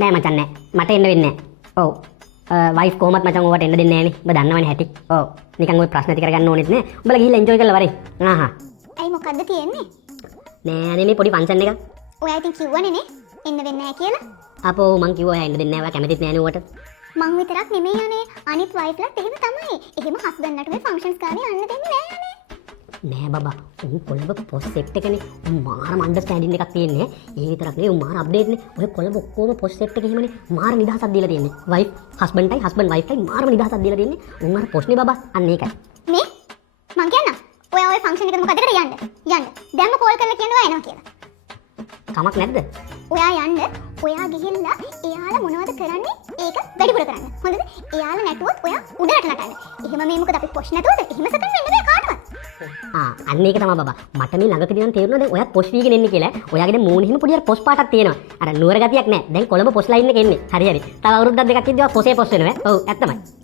නෑ මචං නෑ. මට එන්න වෙන්නේ නෑ. ඔව්. වයිෆ් කොහොමත් මචං ඔයාට එන්න දෙන්නේ නෑනේ. ඔබ දන්නවනේ හැටි. ඔව්. නිකන් ඔය ප්‍රශ්න ති කරගන්න ඕනෙත් නෑ. උඹලා ගිහිල්ලා එන්ජොයි කරලා වරේ. ආහා. ඇයි මොකද්ද තියෙන්නේ? නෑනේ මේ පොඩි ෆන්ක්ෂන් එකක්. ඔයා ඉතින් කිව්වනේ නේ එන්න වෙන්නේ නැහැ කියලා. අපෝ මං කිව්වා ඔයා එන්න දෙන්නේ නෑ. ඔයා කැමතිත් නෑනේ උවට. මං විතරක් නෙමෙයි යන්නේ අනිත් වයිෆ්ලත් එහෙම තමයි. එහෙම හස්බන්ඩ්ලට මේ ෆන්ක්ෂන්ස් ගානේ යන්න දෙන්නේ නෑ යන්නේ. නෑ බබා උන් කොළඹ පොස් සෙට් එකනේ උන් මාරම අන්ඩර්ස්ටෑන්ඩින් එකක් තියෙන්නේ ඒ විතරක් නෙවෙයි උන් මාර අප්ඩේට් නේ ඔය කොළඹ ඔක්කොම පොස් සෙට් එක එහෙමනේ මාර නිදහසක් දීලා තියෙන්නේ වයිෆ් හස්බන්ඩ්ටයි හස්බන්ඩ් වයිෆ්ටයි මාරම නිදහසක් දීලා තියෙන්නේ උන් අර පොස්නේ බබා අන්න ඒකයි මේ මං කියන්නම් ඔයා ඔය ෆන්ක්ෂන් එකට මොකද කරලා යන්න දැම්ම කෝල් කරලා කියනවා එනවා කියලා කමක් නැද්ද ඔයා යන්න ඔයා ගිහිල්ලා එයාලා මොනවද කරන්නේ ඒක වැඩිපුර කරන්න හොඳද එයාලා නැටුවොත් ඔයා උඩට නටන්න එහෙම මේ මොකද අපි පොෂ් නැතුවද එහෙම සතන් වෙන්න බෑ කාටවත් අන්න ඒක තමයි බබා මට මේ ළඟකදී නම් තේරුණා දැන් ඔයත් පොස් වීගෙන එන්නේ කියලා ඔයාගේ දැන් මූණ හිම පොඩි අර පොස් පාටක් තියෙනවා අර නුවර ගතියක් නැහැ දැන් කොළඹ පොස් ලයින් එකේ එන්නේ හරි තව අවුරුද්දක් දෙකක් ඉඳලා පොසේ පොස් වෙනවා ඔව් ඇත්තමයි